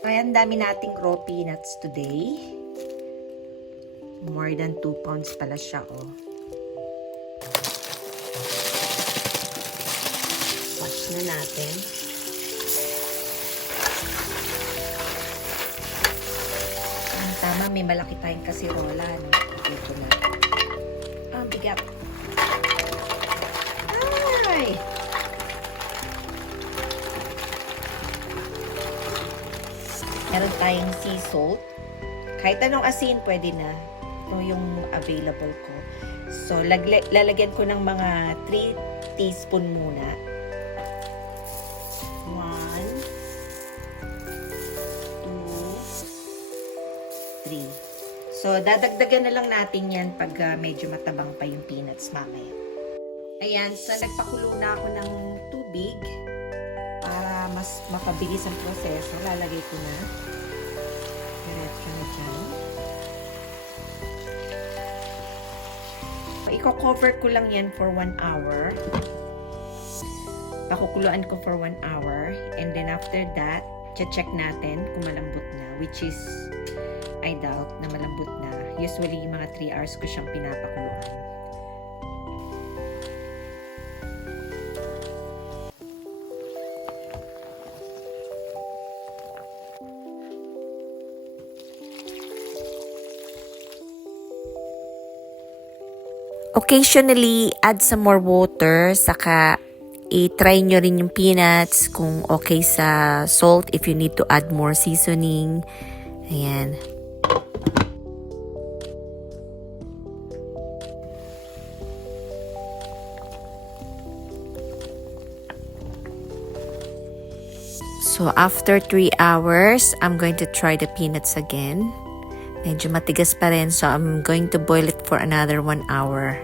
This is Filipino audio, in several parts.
Kaya ang dami nating raw peanuts today. More than 2 pounds pala siya, oh. Wash na natin. Tama, may malaki tayong kasirola, no? Ito na. Ah, bigat. Ay! Meron tayong sea salt. Kahit anong asin, pwede na. Ito yung available ko. So, lalagyan ko ng mga 3 teaspoon muna. 1, 2, 3. So, dadagdagan na lang natin yan pag medyo matabang pa yung peanuts mamaya. Ayan, so nagpakulo na ako ng tubig para mas mapabilis ang proseso. Lalagay ko na. Diretso na dyan. Iko-cover ko lang yan for 1 hour. Pakukuluan ko for 1 hour. And then after that, check natin kung malambot na. Which is, I doubt na malambot na. Usually, mga 3 hours ko siyang pinapakuluan. Occasionally, add some more water, saka i-try nyo rin yung peanuts kung okay sa salt, if you need to add more seasoning. Ayan. So, after 3 hours, I'm going to try the peanuts again. Medyo matigas pa rin, so I'm going to boil it for another 1 hour.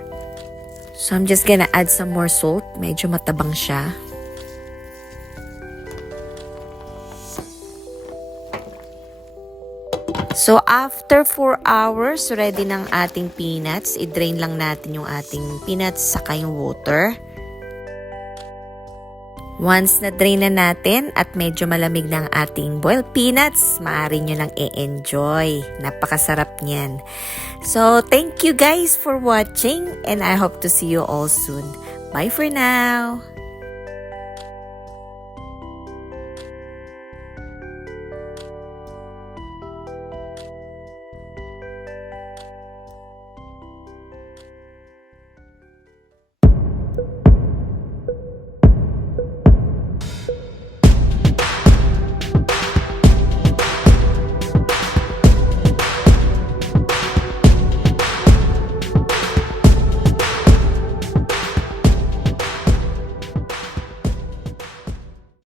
So I'm just gonna add some more salt. Medyo matabang siya. So after 4 hours, ready ng ating peanuts. I-drain lang natin yung ating peanuts saka yung water. Once na-drain na natin at medyo malamig ng ating boiled peanuts, maaari nyo nang i-enjoy. Napakasarap niyan. So, thank you guys for watching and I hope to see you all soon. Bye for now!